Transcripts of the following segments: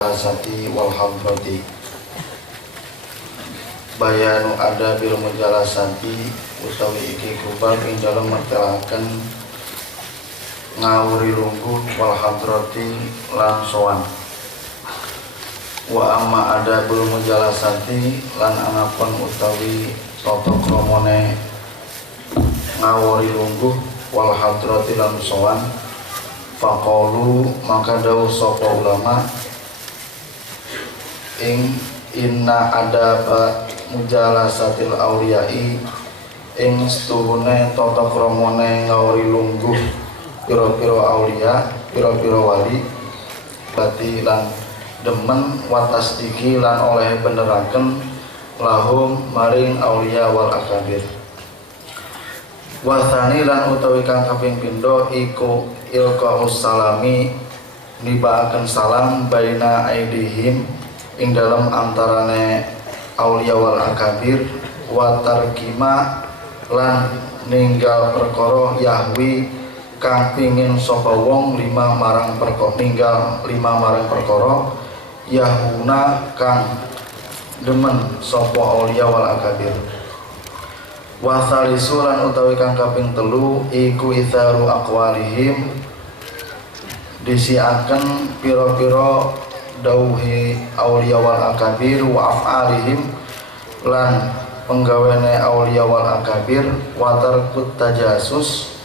Mujalasati wal hadrati. Bayanu ada bil mujalasati utawi iki kubal ing dalem mertelaken ngawuri lungguh wal hadrati lan sowan. Wa amma ada bil mujalasati lan anapun utawi tata kramane ngawuri lungguh wal hadrati lan sowan. Faqalu maka dawuh sapa ulama ing inna adaba mujalasatil awliyai ing setuhune tata kramane ngawuri lungguh pira-pira aulia, pira-pira wali bati lan demen watas iki lan oleh beneraken lahum maring aulia wal akabir. Wasani lan utawi kang kaping pindho iku ilqaus salami nibaaken salam baina aidihim ing dalam antarane aulia wal akabir wa tarkima lan ninggal perkara yahwi kang pingin sapa wong lima marang perkara ninggal lima marang perkara yahuna kang demen sapa aulia wal akabir. Wa salisulan utawi kang kaping telu iku itharu aqwalihim disiaken pira-pira dawuhi aulia wal akabir wa af'alihim lan penggaweane aulia wal akabir wa tarkut tajasus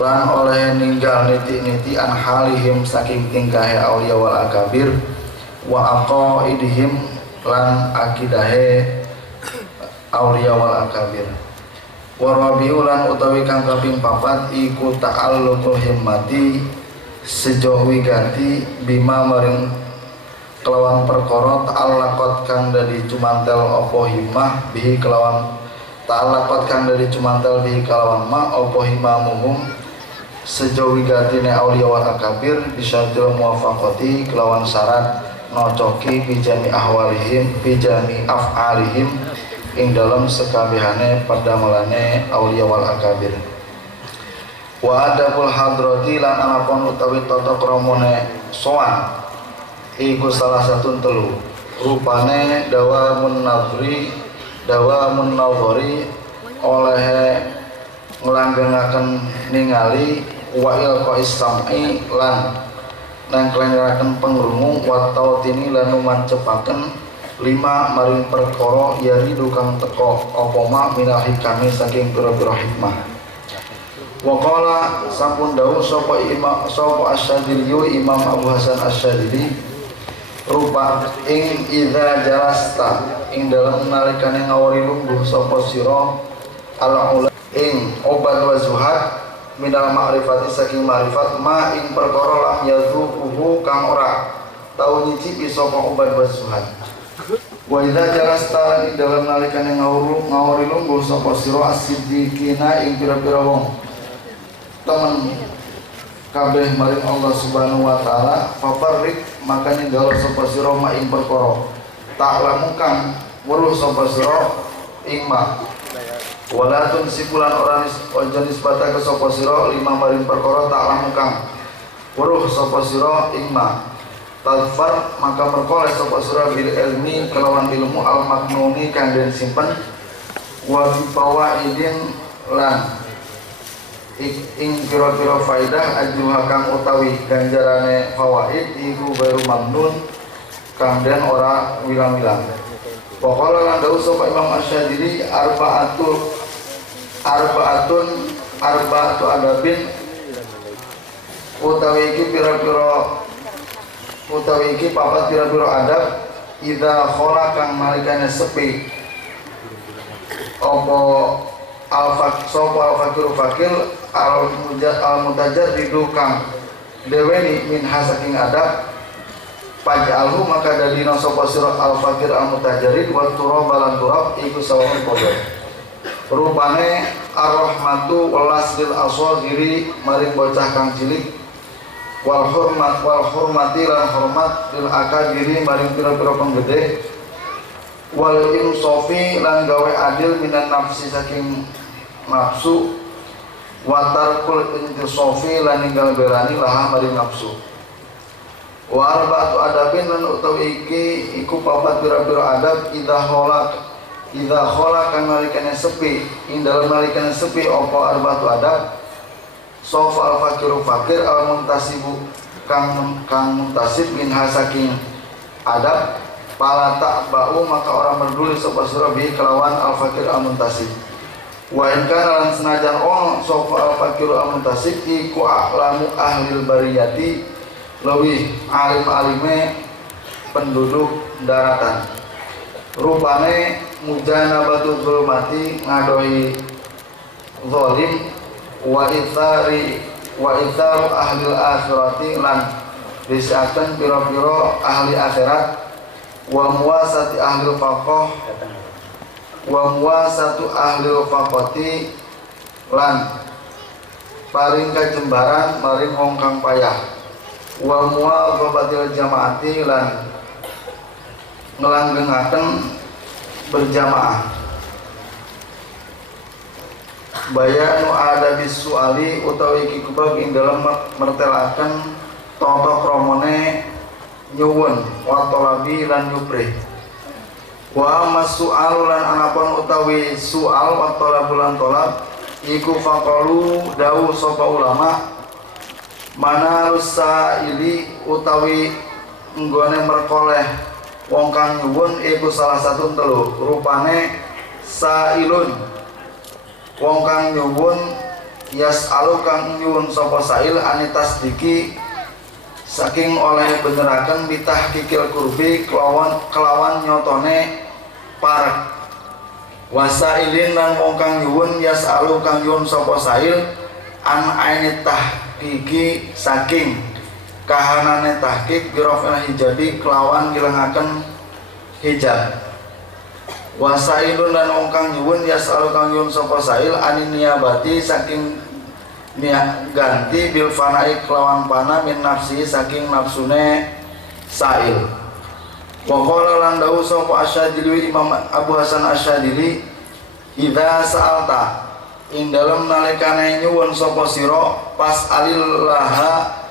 lan oleh ninggal niti-niti an halihim saking tingkahe aulia wal akabir wa aqaidihim lan akidahe aulia wal akabir. Wa rabiulan utawi kang kaping papat iku ta'alluqul himmati sejauh wigati bima maring kelawan perkara ta'allaqat kang dadi cumantel apa himmah bihi kelawan ta'allaqat kang dadi cumantel bihi kelawan ma apa himmamuhum sejauh wigatine aulia wal akabir bisyaratil muwafaqati kelawan syarat nocoki bijami ahwalihim bijami af'alihim ing dalam sekabehane padamelane aulia wal akabir. Wa adabul hadrati lan anapun utawi tata kramane sowan iku salah satu telu rupane dawamun nadhri oleh nglanggengaken ningali wa ilqais sam'i lan nangklengeraken pengrungu wa tautini lan mancepaken lima maring perkara yaridu kang teka apa mak minal hikami saking pira-pira hikmah. Wa qala sampun dawuh sapa Asy-Syadzili Imam Abu Hasan Asy-Syadzili rupa ing idza jalasta ing dalem nalikane ngawuri lungguh sapa sira ala ing obat wa zuhad minal ma'rifati saking ma'rifat ma ing perkara lam yazuquhu kang ora tau nyicipi sapa obat wa zuhad. Wa idza jalasta ing dalem nalikane ngawuri lungguh sapa sira as-siddiqina ing pira-pira wong temen kabeh maring Allah Subhanahu wa taala fafarrik makane gawe sapa sira ma ing perkara ta'lamu kang weruh sapa sira ing ma walatun sipulan ora jenis batake sapa sira lima maring perkara ta'lamu kang weruh sapa sira ing ma tadfar maka perkara sapa sira bil ilmi kelawan ilmu al maknuni kang den simpen wa bi fawaidin lan ing pira-pira faidah ajuha kang utawi ganjarane fawaid iku baru mamnun kang den ora wilang-wilang. Pokoknya lan dawuh sapa Imam Asy-Syadzili arba'atu adabin utawi iki papat pira-pira adab idza khala kang malikane sepi apa al-fakiru fakil al-mutajarridu kang deweni min hasaking adab paj'alhu maka dadina sapa sira al-fakir al-mutajarrid wa turabalan turab iku sawahun kodok rupane ar-rahmatu walasril asghiri maring bocah kang cilik wal hurmati lan hormat lil akabiri maring pira-pira penggede wal insofi lan gawe adil minan nafsi saking nafsu wa tarkul intisofi lan ninggal berani laha maring nafsu Wa arba'atu adabin lan utawi iki iku papat pira-pira adab idza khala kang nalikane sepi ing dalem nalikane sepi apa arba'atu adab sofa al fakiru fakir al muntasibu kang muntasib min hasaking adab pala tak bau maka orang berduli sapa sira bi kelawan al fakir al muntasib wa in kana lan senajan sofa al fakiru al muntasib iku a'lamu ahlil bariyati lebih alim-alime penduduk daratan rupane mujanabatul zulmati ngadohi zalim wa itharu ahlil akhirati lan disahkan piro-piro ahli akhirat wa muwasati ahlil faqih wa muwasatu ahlil faqati lan paring kajembaran maring wong kang payah wa muwafabatil jamaati lan ngelanggengaken berjamaah bayanu adabis suali utawi iki kubab ing dalam mertelaken tata kramane nyuwun wa talabi lan nyuprih wa masu'al lan anapun utawi su'al wa talabu lan talab iku faqalu dawuh sapa ulama mana rusa ili utawi nggone merkoleh wong kang nyuwun iku salah satu telu rupane sailun wong kang nyuwun yas'alu kang nyuwun sapa sail anitas diki saking oleh beneraken bitah kikil kurbi kelawan nyotone parek wasailin lan wong kang nyuwun yas'alu kang nyuwun sapa sail an ainitah gigi saking kahanane tahqiq birofil hijabi kelawan ngilangaken hijab wasailun lan wong kang nyuwun yas'alu kang nyuwun sapa sail anin niyabati saking niat ganti bil fanai kelawan pana min nafsi saking nafsune sail wa qala lan dawu sapa Asyadili Imam Abu Hasan Asyadili idza sa'alta ing dalem nalikane nyuwun sapa sira pas alillaha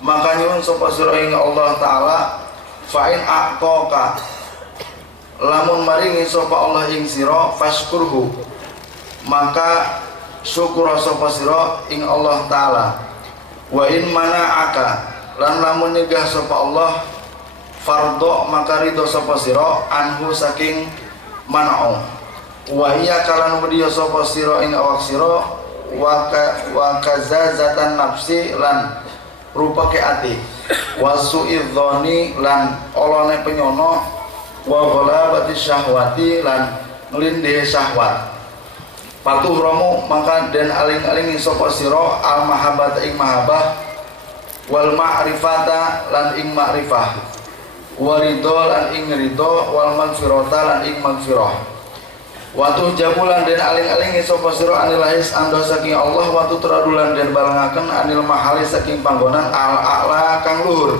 maka nyuwun sapa sira ing Allah taala fa in aqaka lamun maringi sapa Allah ing sira fashkurhu maka syukur sapa sira ing Allah taala wa in mana'aka lan lamun nyegah sapa Allah fardho maka ridho sapa sira anhu saking mana'u wa iya kalan wadiya sapa sira ing awak sira wa kazazatan nafsi lan rupa ke ati wa su'idzoni lan olone penyono wa ghalabati syahwati lan nglindhe syahwat patuh romo maka dan aling-aling sapa sira al mahabbata ing mahabbah wal ma'rifata lan ing ma'rifah wa ridho lan ing ridho wal magfirata lan ing magfirah watu jamulan dan aling-aling sapa sira anilah ando saking Allah watu teradulan dan balangaken anil mahali saking panggonan al a'la kang luhur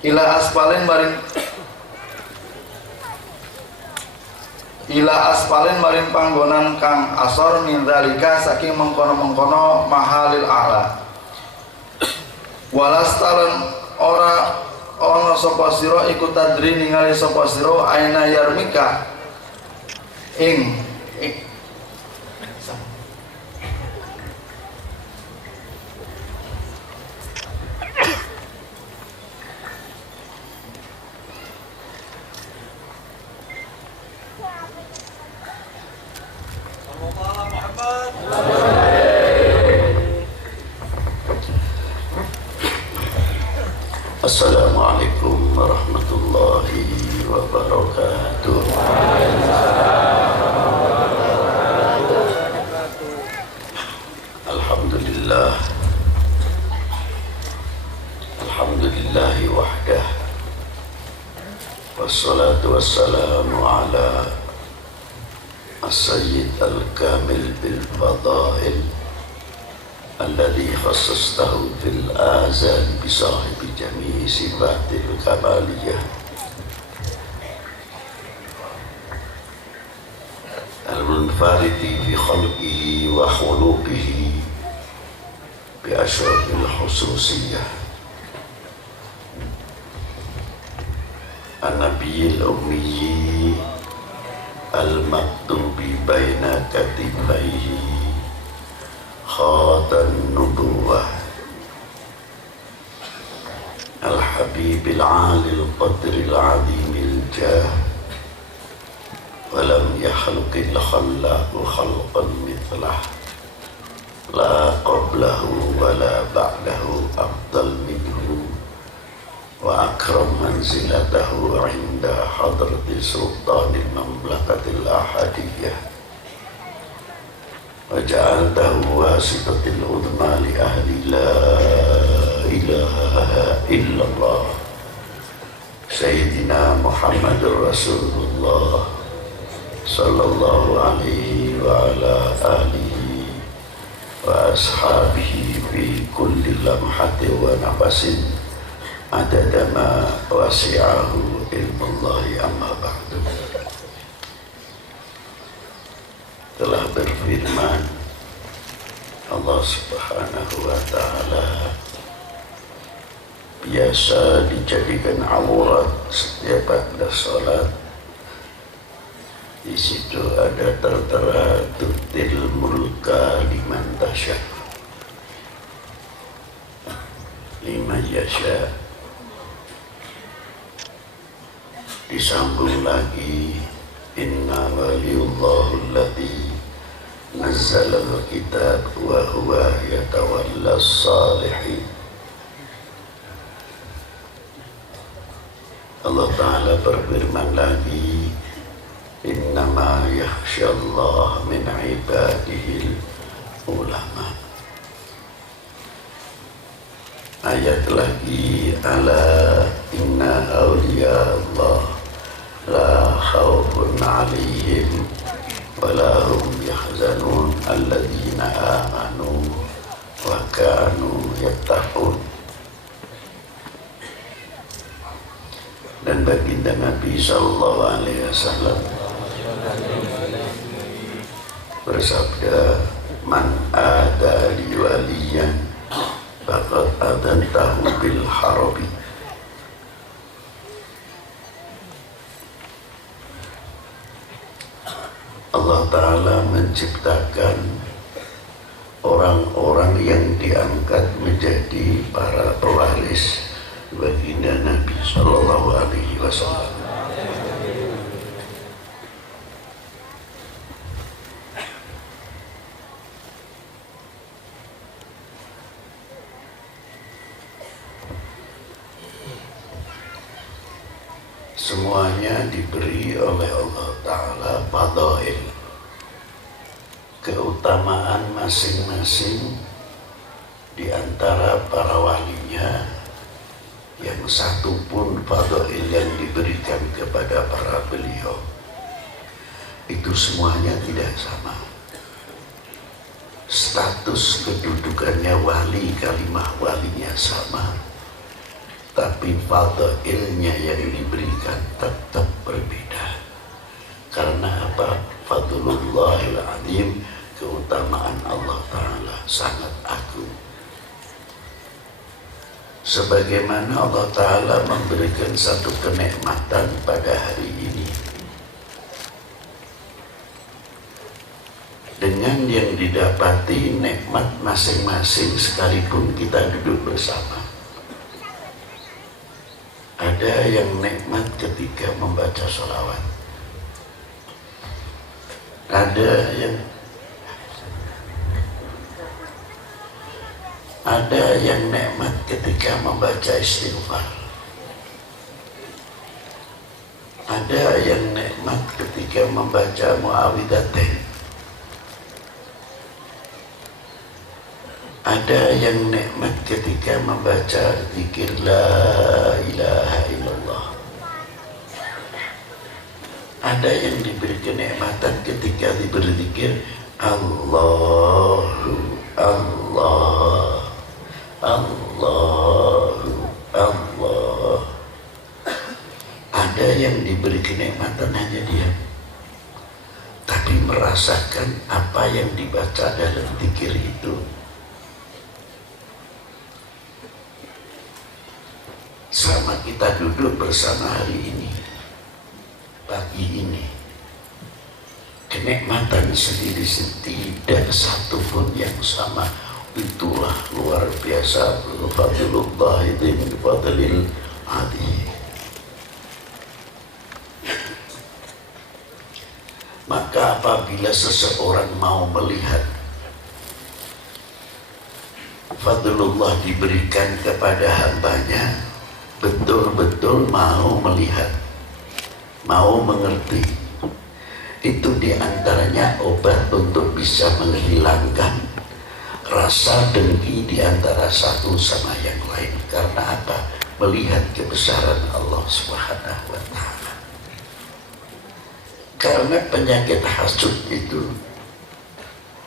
ila aspalin maring panggonan kang asor min zalika saking mengkono-mengkono mahalil a'la walastalan ora ana sapa sira iku tadri ningali sapa sira aina yarmika ing Assalamualaikum warahmatullahi wabarakatuh. Alhamdulillah Alhamdulillahi wahdah wassalatu wassalamu ala as-sayyid al-kamil bil fadail alladhi khassastahu fil azan bisahibi jami'i sifatil kamaliyah al-munfaridi fi khalqihi wa khuluqihi bi ashrafil khususiyah an-nabiyil ummi al-maktubi baina katifaihi khatan nubuwah al-habibil alil qadril azimil jah walam yakhluqil khallaqu khalqan mithlah la qablahu wala ba'dahu afdal minhu wa akram manzilatahu inda hadrati sultanil mamlakatil ahadiyah wa ja'altahu wasitatil udma li ahli la ilaha illallah Sayyidina Muhammadur Rasulullah sallallahu alaihi wa ala alihi wa ashabihi fi kulli lamhati wa nafasin adada ma wasi'ahu ilmullahi amma ba'du. Telah berfirman Allah subhanahu wa ta'ala, biasa dijadikan aurat setiap ada sholat. Di situ ada tertera tutil mulka liman tasya, liman yasya. Disambung lagi, inna waliyullahu alladhi nazzala al-kitab wa huwa yatawalla as-salihin. Allah Ta'ala berfirman lagi, innama yakhshallah min ibadihil ulama. Ayat lagi, ala inna awliya Allah la khawfun alaihim wa la hum yahzanun alladhina amanu wa kanu yattaqun. Dan baginda Nabi sallallahu alaihi wasallam bersabda, man ada li waliyan faqad adantahu bil harbi. Allah Ta'ala menciptakan orang-orang yang diangkat menjadi para pewaris baginda Nabi sallallahu alaihi wasallam. Semuanya diberi oleh Allah Ta'ala fadail, keutamaan masing-masing di antara para walinya. Yang satu pun fadail yang diberikan kepada para beliau itu semuanya tidak sama. Status kedudukannya wali, kalimah walinya sama, tapi fadailnya yang diberikan tetap berbeda. Karena apa? Fadlullahil azim, keutamaan Allah Ta'ala sangat agung. Sebagaimana Allah Ta'ala memberikan satu kenikmatan pada hari ini, dengan yang didapati nikmat masing-masing sekalipun kita duduk bersama. Ada yang nikmat ketika membaca sholawat, ada yang nikmat ketika membaca istighfar, ada yang nikmat ketika membaca muawwidzatain, ada yang nikmat ketika membaca zikir la ilaha illallah, ada yang diberi kenikmatan ketika berzikir Allahu Allah Allahu Allah. Ada yang diberi kenikmatan hanya dia, tapi merasakan apa yang dibaca dalam zikir itu. Sama kita duduk bersama hari ini, pagi ini kenikmatan sendiri-sendiri tidak satu pun yang sama. Itulah luar biasa fadlullah itu min fadlil adi. Maka apabila seseorang mau melihat fadlullah diberikan kepada hambanya, betul-betul mau melihat, mau mengerti, itu diantaranya obat untuk bisa menghilangkan rasa dengki di antara satu sama yang lain. Karena apa? Melihat kebesaran Allah Subhanahu wa ta'ala. Karena penyakit hasud itu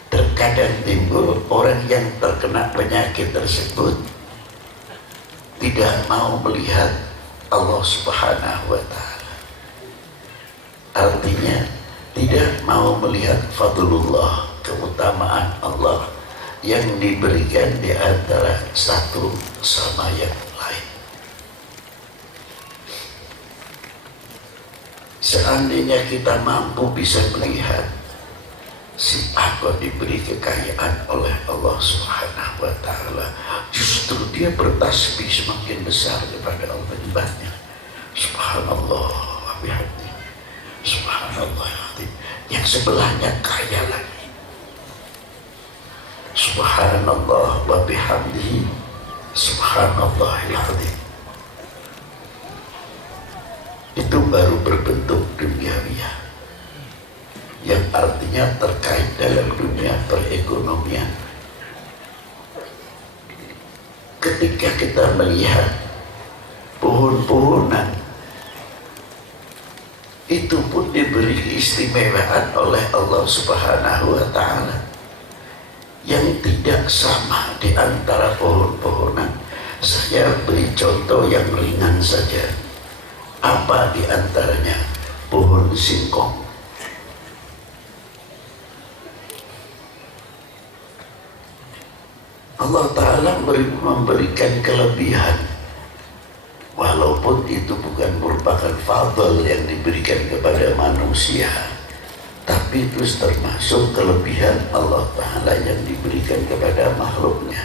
terkadang timbul orang yang terkena penyakit tersebut tidak mau melihat Allah Subhanahu wa ta'ala. Artinya tidak mau melihat fadlullah, keutamaan Allah yang diberikan di antara satu sama yang lain. Seandainya kita mampu bisa melihat si aku diberi kekayaan oleh Allah Subhanahu wa ta'ala, justru dia bertasbih semakin besar kepada Allah ibadahnya. Subhanallah wa bihamdi, subhanallah. Yang sebelahnya kaya lagi, subhanallah wa bihamdihi, subhanallahil azim. Itu baru berbentuk duniawiah, yang artinya terkait dalam dunia perekonomian. Ketika kita melihat pohon-pohonan, itu pun diberi keistimewaan oleh Allah Subhanahu wa ta'ala yang tidak sama di antara pohon-pohonan. Saya beri contoh yang ringan saja. Apa di antaranya? Pohon singkong. Allah Ta'ala memberikan kelebihan, walaupun itu bukan merupakan fadl yang diberikan kepada manusia, tapi itu termasuk kelebihan Allah Ta'ala yang diberikan kepada makhluknya.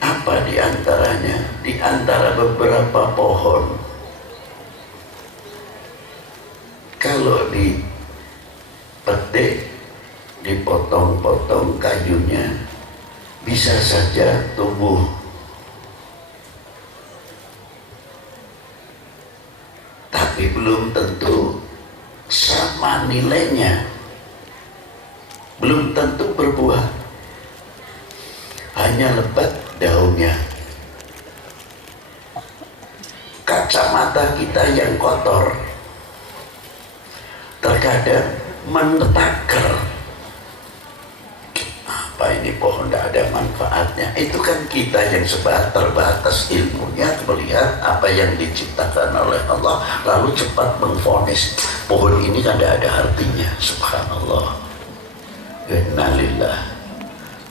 Apa di antaranya? Di antara beberapa pohon, kalau dipetik, dipotong-potong kayunya, bisa saja tumbuh. Tapi belum tentu sama nilainya, belum tentu berbuah. Hanya lebat daunnya. Kacamata kita yang kotor terkadang menetaker, apa ini pohon tidak ada manfaatnya. Itu kan kita yang terbatas ilmunya melihat apa yang diciptakan oleh Allah, lalu cepat memvonis pohon ini kan tidak ada artinya. Subhanallah. Inna lillahi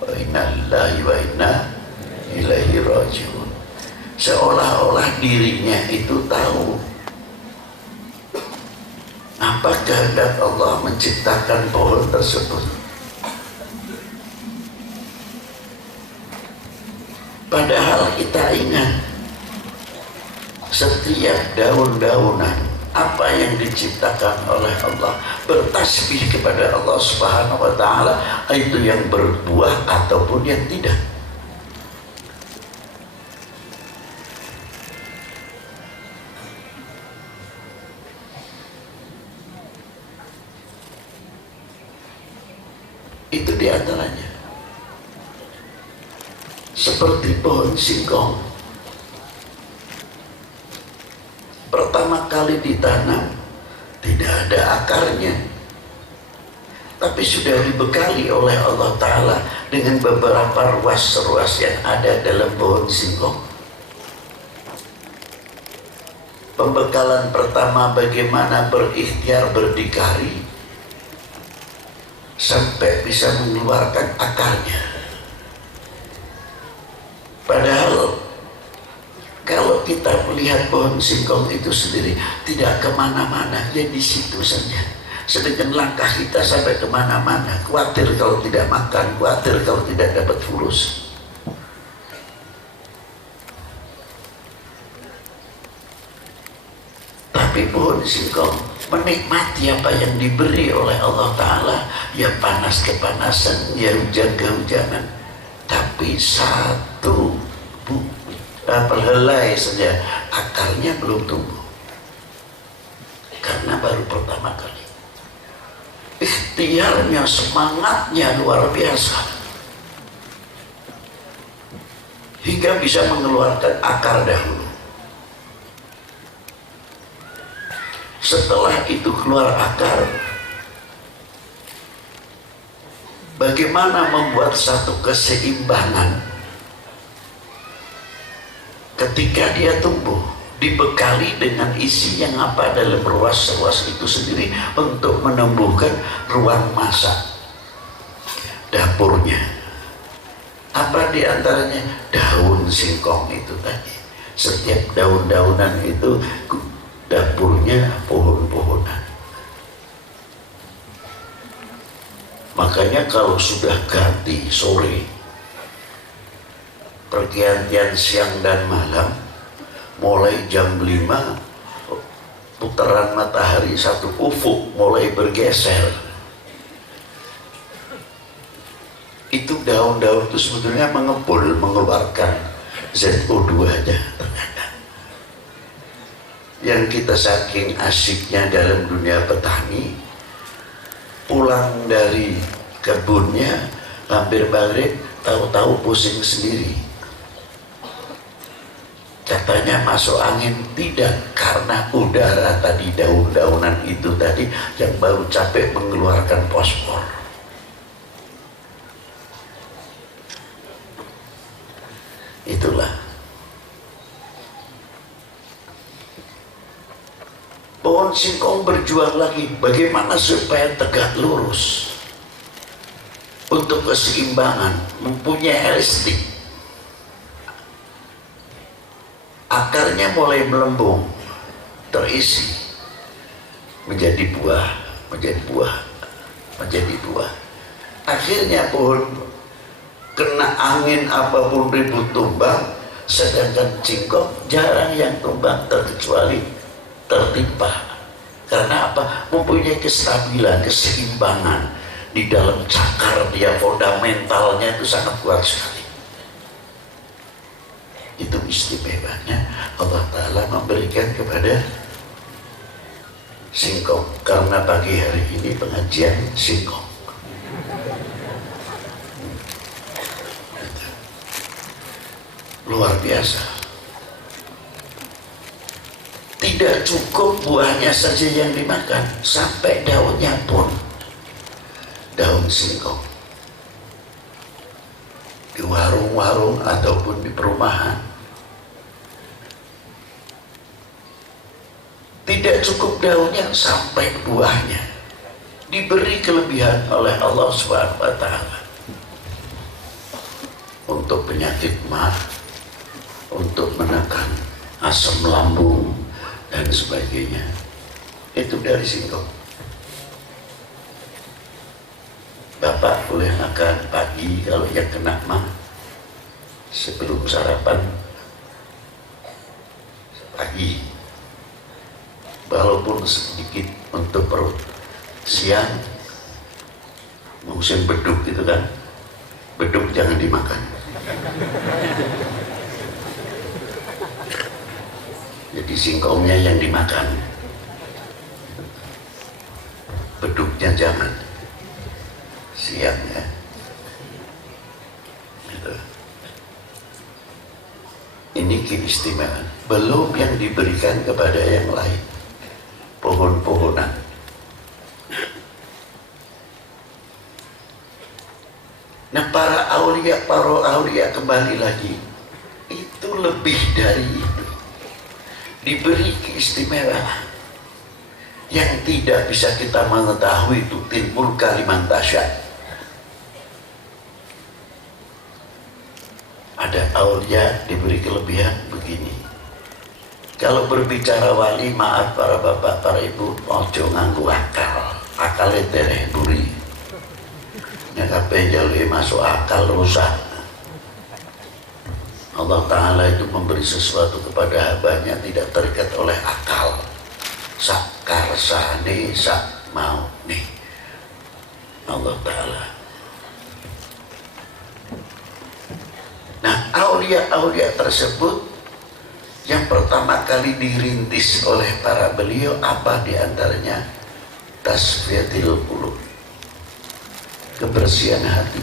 wa inna lillahi wa inna ilaihi rajiun. Seolah-olah dirinya itu tahu apa kehendak Allah menciptakan pohon tersebut. Padahal kita ingat, setiap daun-daunan apa yang diciptakan oleh Allah bertasbih kepada Allah Subhanahu wa ta'ala, itu yang berbuah ataupun yang tidak. Itu diantaranya. Seperti pohon singkong, pertama kali ditanam tidak ada akarnya, tapi sudah dibekali oleh Allah Ta'ala dengan beberapa ruas-ruas yang ada dalam pohon singkong. Pembekalan pertama bagaimana berikhtiar berdikari sampai bisa mengeluarkan akarnya. Padahal kalau kita kita melihat pohon singkong itu sendiri tidak kemana-mana, ya di situ saja. Sedangkan langkah kita sampai kemana-mana, khawatir kalau tidak makan, khawatir kalau tidak dapat fulus. Tapi pohon singkong menikmati apa yang diberi oleh Allah Ta'ala, ya panas kepanasan, ya hujan kehujanan. Tapi satu helai saja akarnya belum tumbuh, karena baru pertama kali. Ikhtiarnya, semangatnya luar biasa, hingga bisa mengeluarkan akar dahulu. Setelah itu keluar akar, bagaimana membuat satu keseimbangan ketika dia tumbuh, dibekali dengan isi yang apa dalam ruas-ruas itu sendiri untuk menumbuhkan ruang masak dapurnya. Apa diantaranya? Daun singkong itu tadi. Setiap daun-daunan itu dapurnya pohon-pohonan. Makanya kalau sudah ganti sore, pergantian siang dan malam, mulai jam 5 putaran matahari satu ufuk mulai bergeser, itu daun-daun itu sebetulnya mengepul, mengeluarkan ZO2 aja terkadang. Yang kita saking asyiknya dalam dunia petani, pulang dari kebunnya hampir maghrib, tahu-tahu pusing sendiri. Katanya masuk angin, tidak, karena udara tadi, daun-daunan itu tadi yang baru capek mengeluarkan fosfor. Itulah pohon singkong berjuang lagi bagaimana supaya tegak lurus untuk keseimbangan, mempunyai elastik. Akarnya mulai melembung, terisi menjadi buah, menjadi buah, menjadi buah. Akhirnya pohon kena angin apapun ribut tumbang, sedangkan singkong jarang yang tumbang terkecuali tertimpa. Karena apa? Mempunyai kestabilan, keseimbangan di dalam cakar dia, fundamentalnya itu sangat kuat sekali. Itu istimewanya Allah Ta'ala memberikan kepada singkong. Karena pagi hari ini pengajian singkong, luar biasa. Tidak cukup buahnya saja yang dimakan, sampai daunnya pun daun singkong. Di warung-warung ataupun di perumahan, tidak cukup daunnya, sampai buahnya diberi kelebihan oleh Allah Subhanahu wa Ta'ala untuk penyakit mah, untuk menekan asam lambung dan sebagainya. Itu dari singkong. Bapak boleh makan pagi kalau yang kena mah sebelum sarapan pagi, walaupun sedikit untuk perut. Siang musim beduk gitu kan, beduk jangan dimakan. Jadi singkongnya yang dimakan, beduknya jangan. Siang ya gitu. Ini keistimewaan, belum yang diberikan kepada yang lain, pohon-pohonan. Nah para aulia kembali lagi, itu lebih dari itu, diberi keistimewaan yang tidak bisa kita mengetahui. Itu timbul kalimat tasya. Ada aulia diberi kelebihan begini, Kalau berbicara wali, maaf para bapak, para ibu, ojo nganggu akal. Akalnya tereh buri. Yang kabeh jalui masuk akal rusak. Allah Ta'ala itu memberi sesuatu kepada hambanya tidak terikat oleh akal. Sak karsane, sak mau nih Allah Ta'ala. Nah, aulia-aulia tersebut yang pertama kali dirintis oleh para beliau apa diantaranya? Tasfiyatil qulub, kebersihan hati.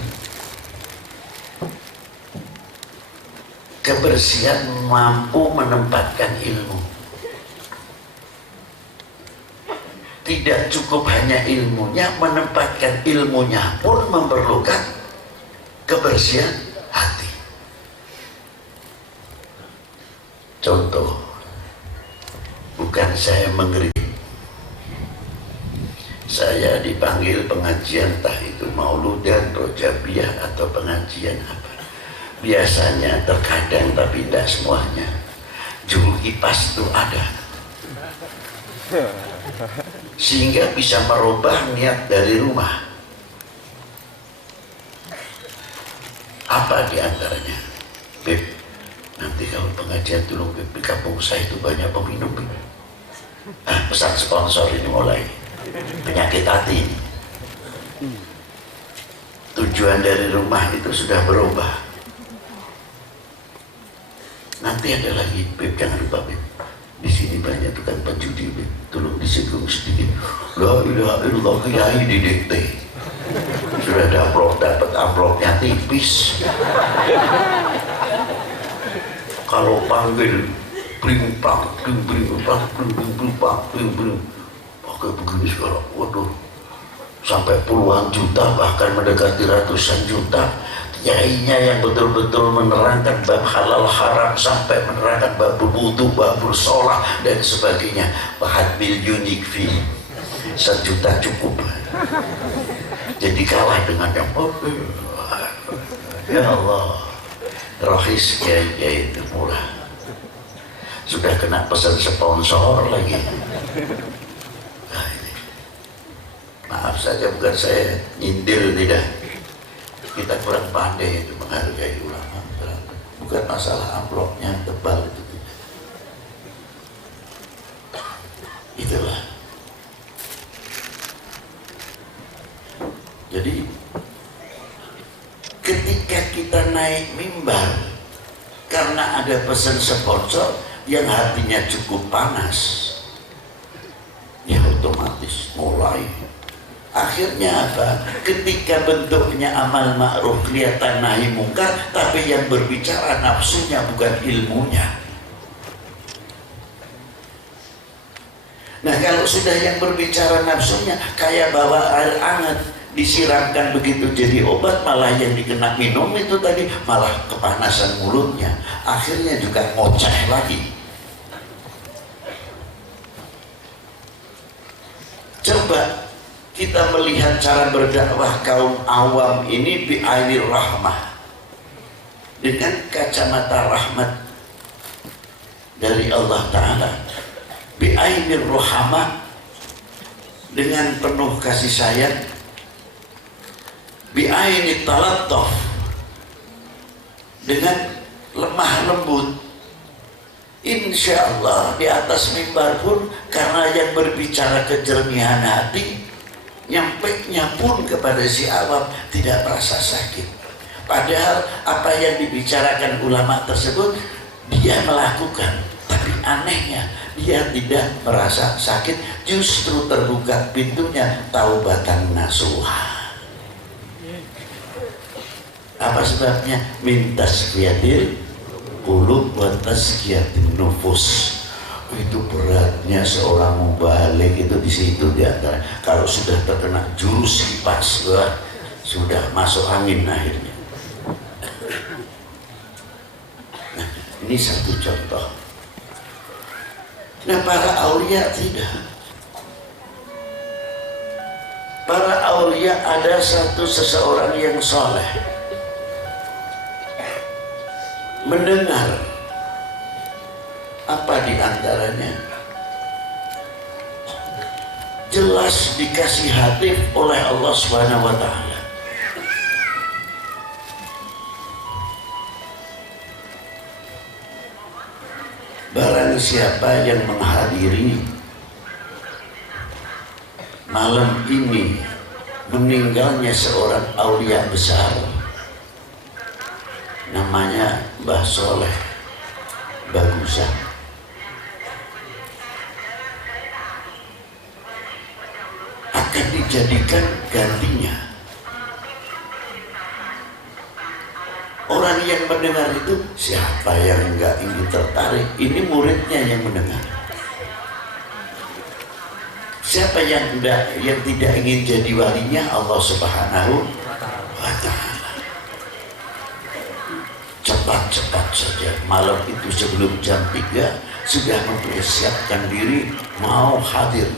Kebersihan mampu menempatkan ilmu. Tidak cukup hanya ilmunya, menempatkan ilmunya pun memerlukan kebersihan hati. Contoh, bukan saya mengkritik, saya dipanggil pengajian, entah itu mauludan, rojabiyah atau pengajian apa. Biasanya terkadang, tapi tidak semuanya, juru kipas itu ada, sehingga bisa merubah niat dari rumah. Apa diantaranya? Beb, nanti kalau pengajian dulu di kampung saya itu banyak peminum. Pesan sponsor ini mulai penyakit hati ini. Tujuan dari rumah itu sudah berubah. Nanti ada lagi, Beb, jangan lupa, Beb, di sini banyak tukang penjudi, Beb, tolong disinggung sedikit. La ilaha illallah, kiai didikte. Sudah dapat amplopnya tipis. Kalau panggil bring-pang, pakai begini segala, waduh, sampai puluhan juta, bahkan mendekati ratusan juta. Kiainya yang betul-betul menerangkan bab halal haram, sampai menerangkan bab wudu, bab sholat dan sebagainya. Bahat milyun yikfi, 1 juta cukup. Jadi kalah dengan yang ya Allah, rohis kiai itu murah. Sudah kena pesan sponsor lagi. Nah, ini. Maaf saja, bukan saya nyindir, tidak. Kita kurang pandai itu menghargai ulama. Bukan masalah amplopnya tebal itu, tidak. Itulah. Jadi ketika kita naik mimbar karena ada pesan sponsor yang hatinya cukup panas, ya otomatis mulai. Akhirnya apa? Ketika bentuknya amal ma'ruf kelihatan nahi mungkar, tapi yang berbicara nafsunya bukan ilmunya. Nah, kalau sudah yang berbicara nafsunya kayak bawa air hangat, disiramkan begitu jadi obat, malah yang dikena minum itu tadi malah kepanasan mulutnya, akhirnya juga ngoceh lagi. Coba kita melihat cara berdakwah kaum awam ini bi'ainir rahmah, dengan kacamata rahmat dari Allah Ta'ala, bi'ainir rahmah, dengan penuh kasih sayang, bi'ainit talattuf, dengan lemah lembut. Insya Allah di atas mimbar pun, karena yang berbicara kejernihan hati, nyampainya pun kepada si awam tidak merasa sakit. Padahal apa yang dibicarakan ulama tersebut dia melakukan, tapi anehnya dia tidak merasa sakit, justru terbuka pintunya taubatan nasuha. Apa sebabnya? Min tasfiyatil qulub wa tazkiyatin nufus. Itu beratnya seorang mubalik itu di situ di antara. Kalau sudah terkena jurus kipas, sudah masuk angin akhirnya. Nah, ini satu contoh. Nah, para aulia tidak. Para aulia ada satu seseorang yang soleh, mendengar apa Apa di antaranya? Jelas dikasih hatif oleh Allah Subhanahu wa taala. Barang siapa yang menghadiri malam ini meninggalnya seorang aulia besar, namanya Mbah Soleh Bagusan, akan dijadikan gantinya. Orang yang mendengar itu, siapa yang enggak ingin tertarik? Ini muridnya yang mendengar. Siapa yang tidak ingin jadi walinya Allah Subhanahu wa taala. Cepat-cepat saja malam itu sebelum jam 3 sudah mempersiapkan diri mau hadir.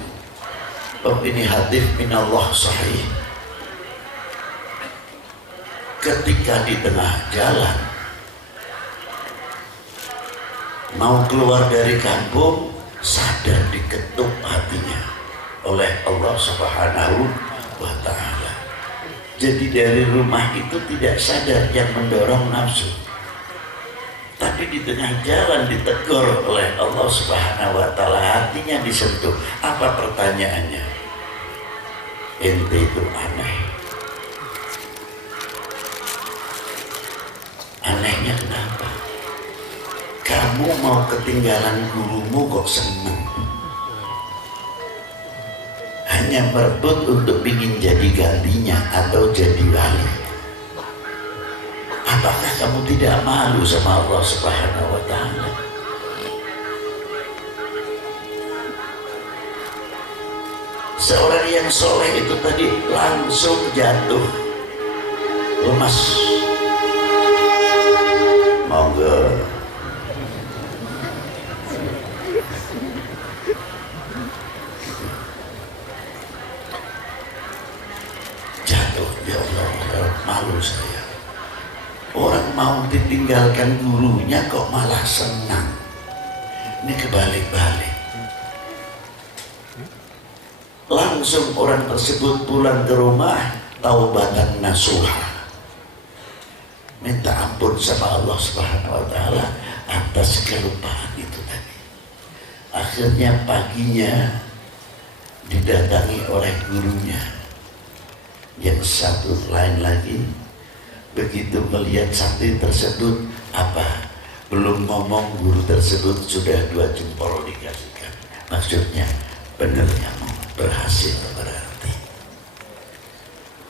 Ini hadis minallah sahih. Ketika di tengah jalan mau keluar dari kampung, sadar diketuk hatinya oleh Allah Subhanahu wa taala. Jadi dari rumah itu tidak sadar yang mendorong nafsu, tapi di tengah jalan ditegur oleh Allah Subhanahu wa taala, hatinya disentuh. Apa pertanyaannya? Ente itu aneh. Anehnya kenapa? Kamu mau ketinggalan gurumu kok senang? Hanya berebut untuk ingin jadi gantinya atau jadi wali. Apakah kamu tidak malu sama Allah Subhanahu wa taala? Seorang yang soleh itu tadi langsung jatuh lemas. Monggo. Jatuh, ya Allah, malu saya. Orang mau ditinggalkan gurunya kok malah senang. Ini kebalik-balik. Langsung orang tersebut pulang ke rumah, taubatan nasuha, minta ampun sama Allah Subhanahu wa taala atas kelupaan itu tadi. Akhirnya paginya didatangi oleh gurunya. Yang satu lain lagi begitu melihat santri tersebut, apa belum ngomong guru tersebut sudah 2 jempol dikasihkan. Maksudnya benar kamu berhasil, berarti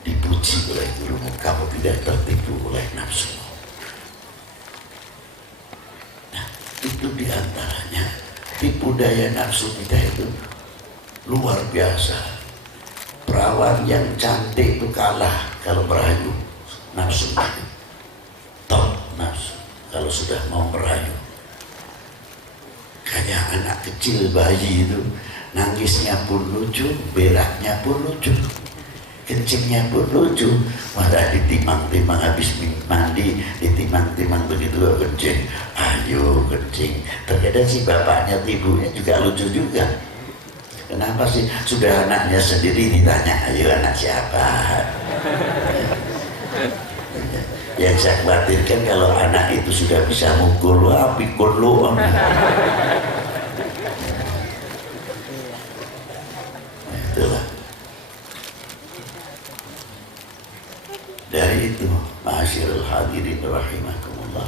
dipuji oleh gurumu, kamu tidak tertipu oleh nafsu. Nah, itu diantaranya tipu daya nafsu kita itu luar biasa. Perawan yang cantik itu kalah kalau merayu nafsu. Top nafsu kalau sudah mau merayu. Kayak anak kecil, bayi itu nangisnya pun lucu, beraknya pun lucu, kencingnya pun lucu. Malah ditimang-timang habis mandi, ditimang-timang begitu kencing. Ayo kencing. Terkadang si bapaknya, ibunya juga lucu juga. Kenapa sih? Sudah anaknya sendiri ditanya, ayo anak siapa? Yang saya khawatirkan kalau anak itu sudah bisa mukul, pikul lu. Itulah. Dari itu, ma'asyiral hadirin rahimakumullah,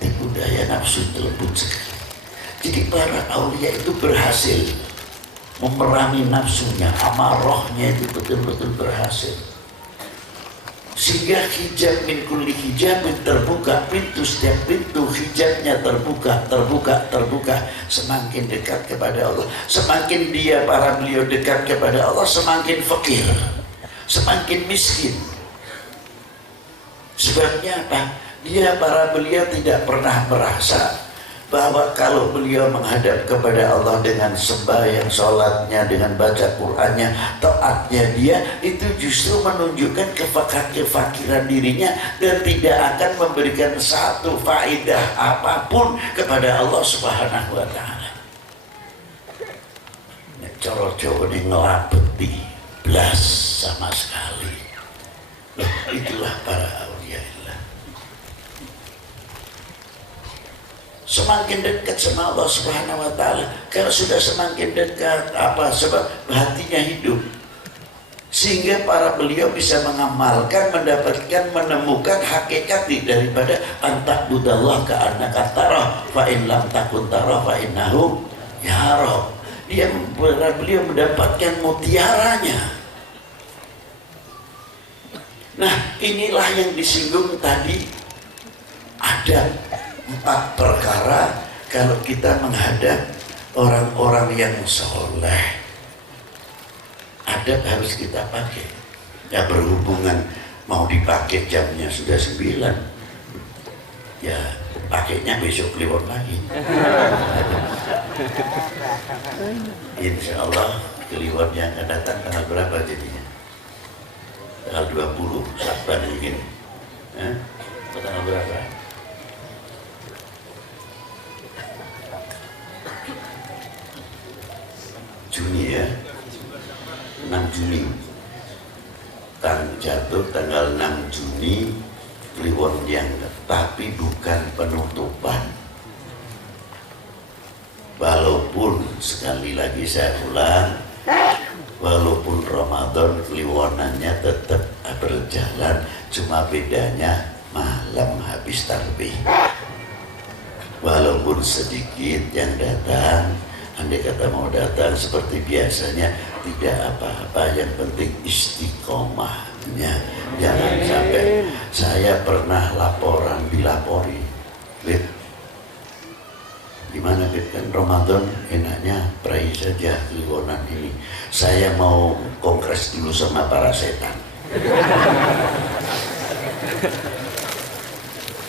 tipu daya nafsu terlebut sekali. Jadi para aulia itu berhasil memerangi nafsunya, amarahnya itu betul-betul berhasil. Sehingga hijab min kulli hijabin terbuka, pintu setiap pintu hijabnya terbuka. Semakin dekat kepada Allah, semakin dia para beliau dekat kepada Allah, semakin fakir, semakin miskin. Sebabnya apa? Dia para beliau tidak pernah merasa bahwa kalau beliau menghadap kepada Allah dengan sembahyang, sholatnya, dengan baca Qur'annya, taatnya dia, itu justru menunjukkan kefakiran dirinya dan tidak akan memberikan satu faedah apapun kepada Allah Subhanahu wa ta'ala. cara Jawa ini ngelabeti blas sama sekali. Nah, itulah para aulia Allah. Semakin dekat sama Allah Subhanahu wa taala, kalau sudah semakin dekat apa sebab hatinya hidup, sehingga para beliau bisa mengamalkan, mendapatkan, menemukan hakikat daripada antak budallah ka annaka tarah fa in lam takun tarah fa innahu yarah. Beliau mendapatkan mutiaranya. Nah, inilah yang disinggung tadi. Ada 4 perkara kalau kita menghadap orang-orang yang soleh, adab harus kita pakai. Ya, berhubungan mau dipakai jamnya sudah 9, ya pakainya besok kliwon lagi. Insya Allah kliwon yang akan datang tanggal berapa jadinya? Tanggal 20 Syakban mungkin. Tanggal berapa? Juni ya, 6 Juni. Jatuh tanggal 6 Juni kliwon yang, tapi bukan penutupan. Walaupun sekali lagi saya ulang, walaupun Ramadan kliwonannya tetap berjalan, cuma bedanya malam habis tarawih. Walaupun sedikit yang datang, andai kata mau datang seperti biasanya, tidak apa-apa, yang penting istiqomahnya. Jangan sampai, saya pernah dilapori, Bid, gimana Bid, kan Ramadan enaknya pray saja kliwonan ini, saya mau kongres dulu sama para setan.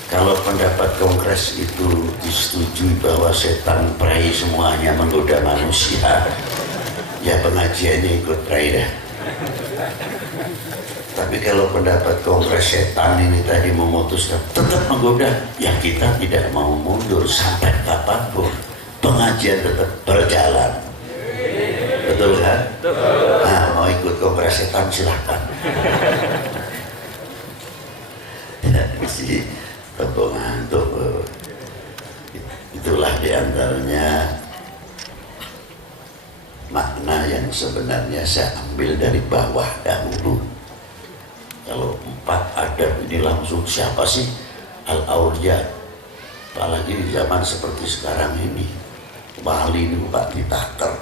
Kalau pendapat kongres itu disetujui bahwa setan pray semuanya menggoda manusia, ya pengajiannya ikut pray dah. Tapi kalau pendapat kongres setan ini tadi memutuskan tetap menggoda, ya kita tidak mau mundur sampai kapanpun, pengajian tetap berjalan. Betul kan? Nah, mau ikut kongres setan silahkan. Ngantuk. Itulah diantaranya makna yang sebenarnya saya ambil dari bawah dahulu. Kalau 4 adab ini langsung, siapa sih al-aulia, apalagi di zaman seperti sekarang ini, wali ini bukan ditaker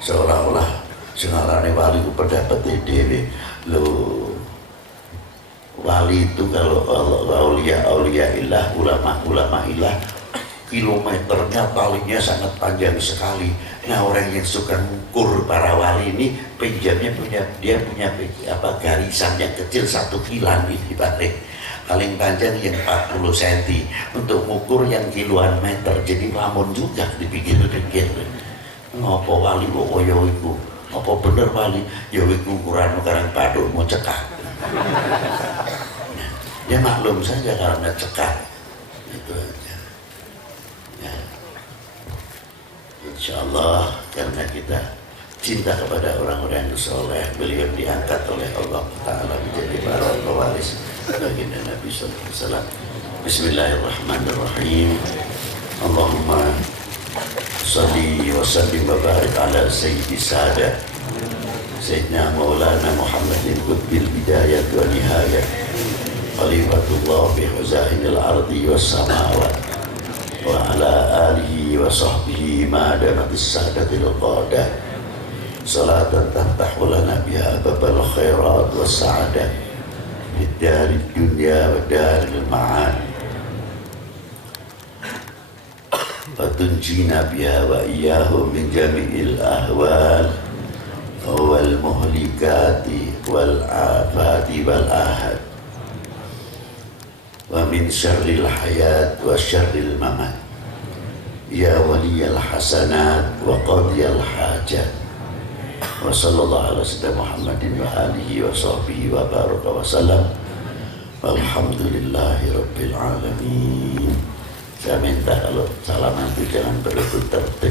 seolah-olah sengarane wali itu pendapat dewe. Loh, wali itu kalau aulia ilah, ulama ilah, kilometernya talinya sangat panjang sekali. Nah, orang yang suka mengukur para wali ini pinjamnya dia punya garisan yang kecil 1 kilan ini paling panjang yang 40 cm untuk mengukur yang kiloan meter. Jadi lamun juga dipikir-pikir, apa wali kok kaya iku, apa bener wali ya iku ukuran karang paduk mau cekak. Ya maklum saja karena cekak itu aja ya. Insyaallah karena kita cinta kepada orang-orang yang soleh, beliau diangkat oleh Allah Ta'ala menjadi baroka waris baginda Nabi Sallallahu Alaihi Wasallam. Bismillahirrahmanirrahim. Allahumma salli wa sallim wa barik ala sayyidi sadat Sayyidina Maulana Muhammadin Qutbil Bidayat wa Nihayat Khalifatullah bi huzainil ardi was samawat wa ala alihi wa sahbihi ma damatis sadatil qadah salatan tahtahu lana biha babal khairat was sa'adah fid dari dunya wa daril ma'ad wa tunjina biha wa iyyahu min jami'il ahwal wal muhlikati wal afati wal ahad wa min syarril hayat wa syarril mamat ya waliyal hasanat wa qadiyal hajat wa sallallahu ala sayyidina Muhammadin wa alihi wa sahbihi wa baraka wa salam walhamdulillahi rabbil alamin. Saya minta kalau salaman itu jangan berebut tertib.